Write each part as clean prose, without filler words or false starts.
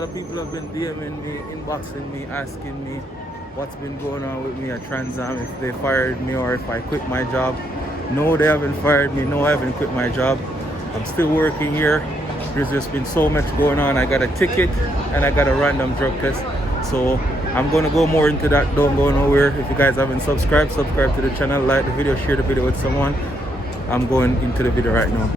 A lot of people have been DMing me, inboxing me, asking me what's been going on with me at Transam, if they fired me or if I quit my job. No, they haven't fired me. No, I haven't quit my job. I'm still working here. There's just been so much going on. I got a ticket and I got a random drug test. So I'm going to go more into that. Don't go nowhere. If you guys haven't subscribed, subscribe to the channel, like the video, share the video with someone. I'm going into the video right now.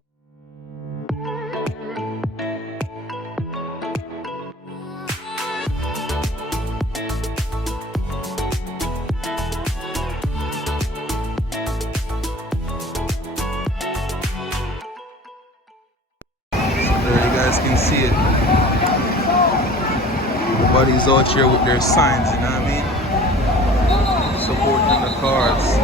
There you guys can see it. Everybody's out here with their signs, you know what I mean? Supporting the cars.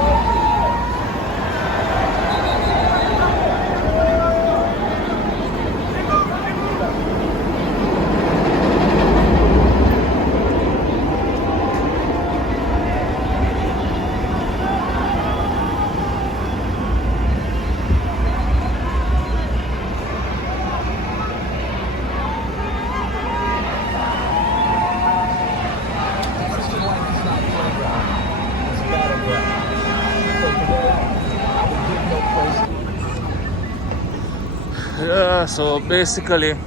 Yeah, so basically,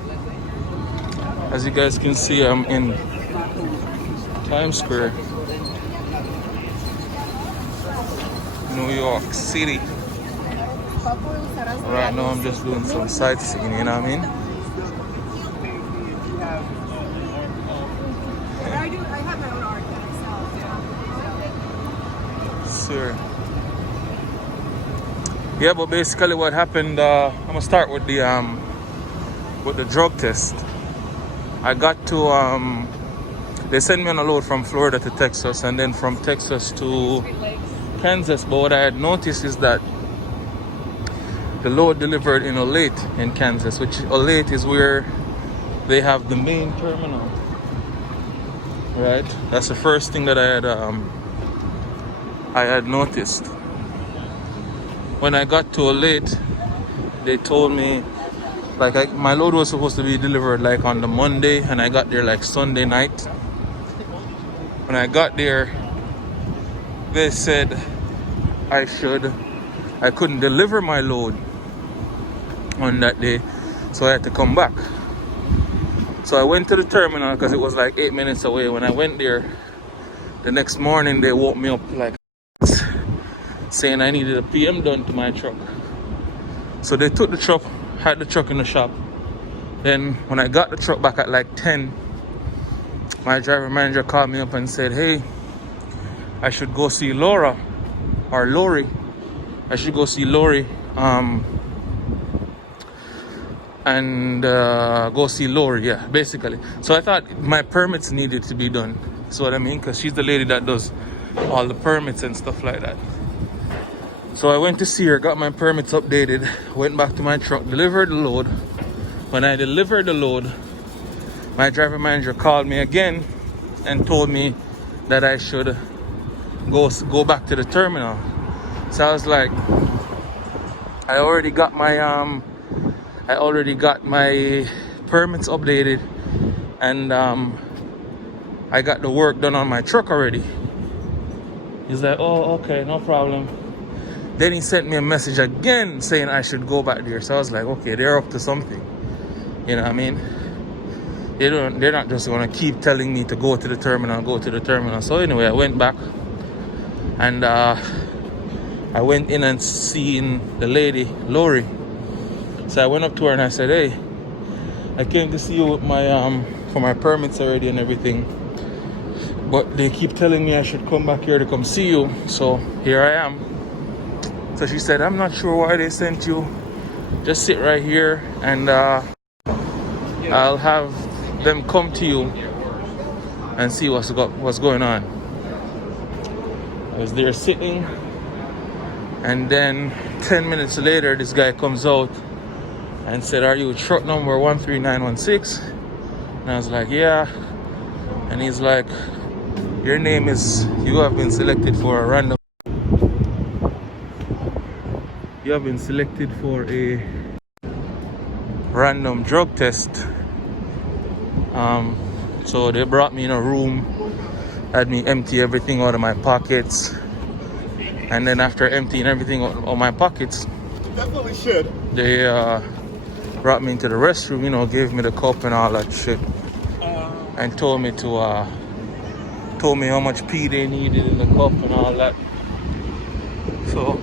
as you guys can see, I'm in Times Square, New York City. Right now I'm just doing some sightseeing, you know what I mean? I have my own art myself. Sure. Yeah, but basically what happened, I'm gonna start with the drug test. I got to they sent me on a load from Florida to Texas and then from Texas to Kansas. But what I had noticed is that the load delivered in Olathe in Kansas, which Olathe is where they have the main terminal. Right? That's the first thing that I had noticed. When I got to Olathe, they told me my load was supposed to be delivered like on the Monday, and I got there like Sunday night. When I got there, they said I couldn't deliver my load on that day, so I had to come back. So I went to the terminal because it was like 8 minutes away. When I went there, the next morning they woke me up like saying I needed a PM done to my truck. So they took the truck, had the truck in the shop. Then when I got the truck back at like 10, my driver manager called me up and said, hey, I should go see Laura or Lori. I should go see Lori and go see Lori, yeah, basically. So I thought my permits needed to be done. So what I mean, because she's the lady that does all the permits and stuff like that. So I went to see her, got my permits updated, went back to my truck, delivered the load. When I delivered the load, my driver manager called me again and told me that I should go back to the terminal. So I was like, I already got my permits updated, and I got the work done on my truck already. He's like, oh, okay, no problem. Then he sent me a message again saying I should go back there. So I was like, okay, they're up to something. You know what I mean? They're not just gonna keep telling me to go to the terminal. So anyway, I went back and I went in and seen the lady, Lori. So I went up to her and I said, hey, I came to see you with my for my permits already and everything, but they keep telling me I should come back here to come see you. So here I am. So she said, I'm not sure why they sent you. Just sit right here and I'll have them come to you and see what's going on. I was there sitting, and then 10 minutes later, this guy comes out and said, are you truck number 13916? And I was like, yeah. And he's like, you have been selected for a random. You have been selected for a random drug test. So they brought me in a room, had me empty everything out of my pockets, and then after emptying everything out of my pockets, Definitely should. they brought me into the restroom, you know, gave me the cup and all that shit, and told me how much pee they needed in the cup and all that. So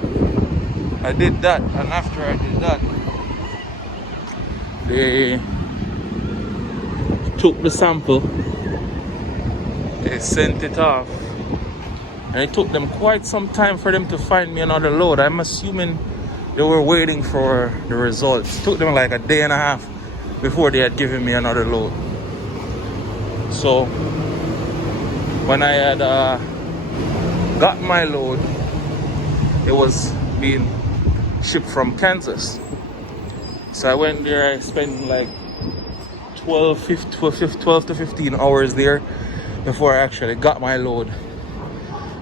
I did that, and after I did that, they took the sample, they sent it off, and it took them quite some time for them to find me another load. I'm assuming they were waiting for the results. It took them like a day and a half before they had given me another load. So when I had got my load, it was being shipped from Kansas. So I went there, I spent like 12 to 15 hours there before I actually got my load.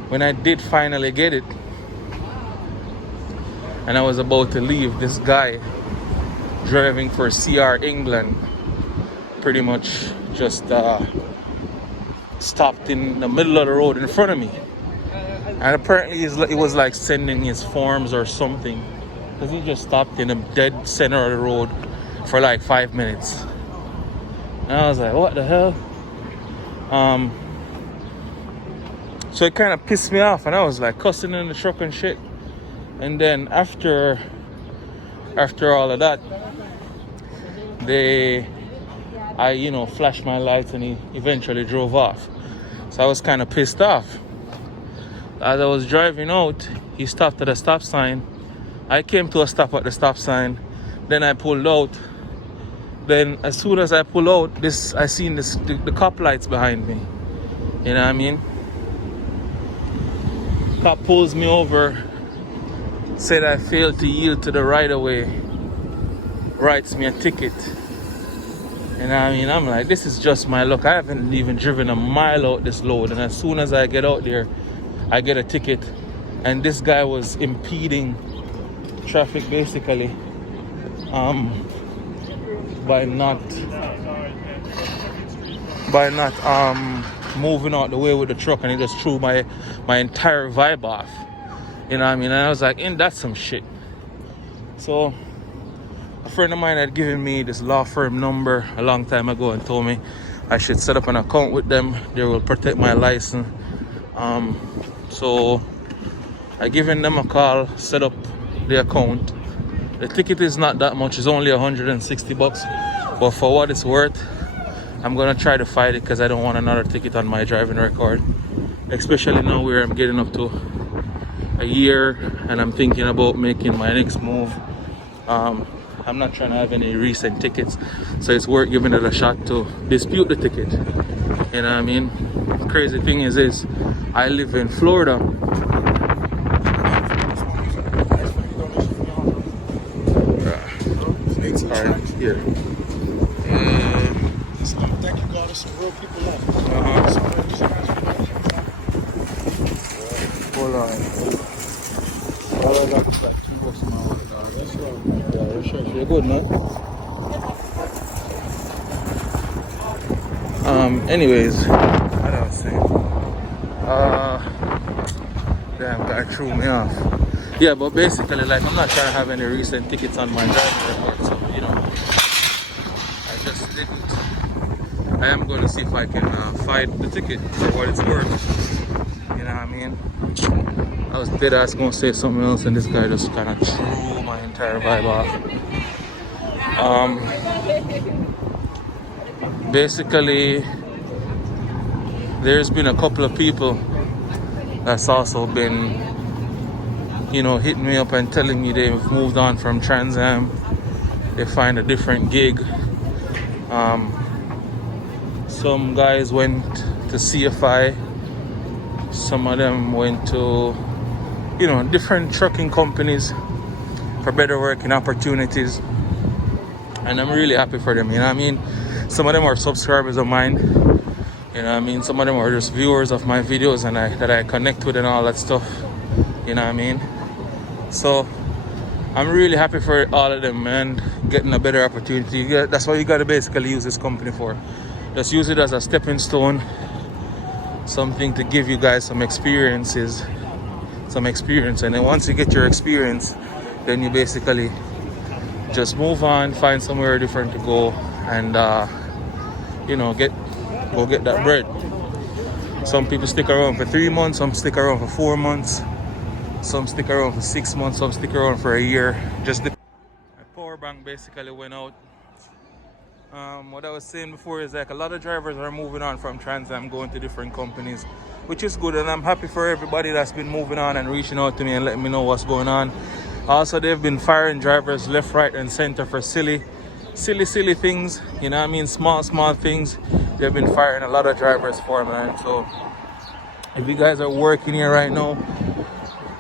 When I did finally get it, and I was about to leave, this guy driving for CR England pretty much just stopped in the middle of the road in front of me. And apparently he was like sending his forms or something, because he just stopped in the dead center of the road for like 5 minutes. And I was like, what the hell? So it kind of pissed me off, and I was like cussing in the truck and shit. And then after all of that, I flashed my lights, and he eventually drove off. So I was kind of pissed off. As I was driving out, he stopped at a stop sign. I came to a stop at the stop sign. Then I pulled out. Then as soon as I pull out, I seen the cop lights behind me. You know what I mean? Cop pulls me over, said I failed to yield to the right of way, writes me a ticket. And I mean, I'm like, this is just my luck. I haven't even driven a mile out this load, and as soon as I get out there, I get a ticket. And this guy was impeding traffic basically by not moving out the way with the truck, and he just threw my entire vibe off. You know what I mean? And I was like, ain't that some shit? So a friend of mine had given me this law firm number a long time ago and told me I should set up an account with them. They will protect my license. So I given them a call, set up the account. The ticket is not that much, it's only $160, but for what it's worth, I'm gonna try to fight it, because I don't want another ticket on my driving record, especially now where I'm getting up to a year and I'm thinking about making my next move. I'm not trying to have any recent tickets, so it's worth giving it a shot to dispute the ticket. You know what I mean? Crazy thing is I live in Florida. Alright, here. Thank you, God. There's some real people left. Hold on. All I got is like $2 an hour, dog. That's right. Yeah, you're sure. You're good, man. Anyways, what I was saying. Damn, guy threw me off. Yeah, but basically, like, I'm not trying to have any recent tickets on my driving record, so, you know, I just didn't. I am going to see if I can fight the ticket for what it's worth. You know what I mean? I was dead ass going to say something else, and this guy just kind of threw my entire vibe off. Basically, there's been a couple of people that's also been, you know, hitting me up and telling me they've moved on from Transam. They find a different gig. Some guys went to CFI. Some of them went to, you know, different trucking companies for better working opportunities. And I'm really happy for them, you know what I mean? Some of them are subscribers of mine. You know what I mean? Some of them are just viewers of my videos and that I connect with and all that stuff. You know what I mean? So I'm really happy for all of them, man, getting a better opportunity. That's what you got to basically use this company for. just use it as a stepping stone, something to give you guys some experience. And then once you get your experience, then you basically just move on, find somewhere different to go, and go get that bread. Some people stick around for 3 months, some stick around for 4 months, some stick around for 6 months, some stick around for a year. My power bank basically went out. What I was saying before is like a lot of drivers are moving on from Transam, going to different companies, which is good, and I'm happy for everybody that's been moving on and reaching out to me and letting me know what's going on. Also, they've been firing drivers left, right, and center for silly things. You know what I mean? Small things. They've been firing a lot of drivers for, man. So if you guys are working here right now,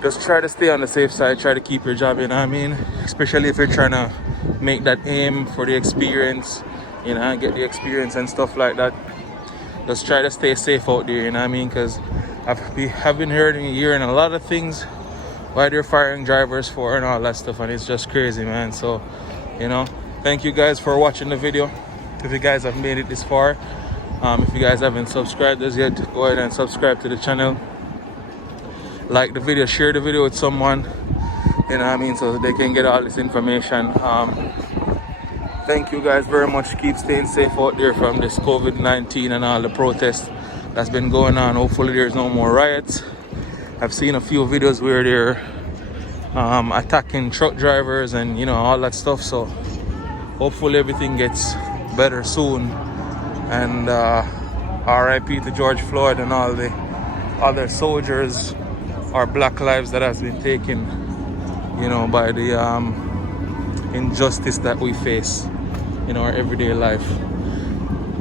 just try to stay on the safe side. Try to keep your job, you know what I mean? Especially if you're trying to make that aim for the experience, you know, get the experience and stuff like that. Just try to stay safe out there, you know what I mean? Because I've been hearing a lot of things why they're firing drivers for and all that stuff, and it's just crazy, man. So, you know, thank you guys for watching the video. If you guys have made it this far, if you guys haven't subscribed as yet, go ahead and subscribe to the channel. Like the video, share the video with someone, you know what I mean, so that they can get all this information. Thank you guys very much. Keep staying safe out there from this COVID-19 and all the protests that's been going on. Hopefully there's no more riots. I've seen a few videos where they're attacking truck drivers and, you know, all that stuff. So hopefully everything gets better soon. And RIP to George Floyd and all the other soldiers or black lives that has been taken, you know, by the injustice that we face in our everyday life.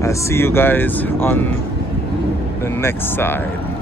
I'll see you guys on the next side.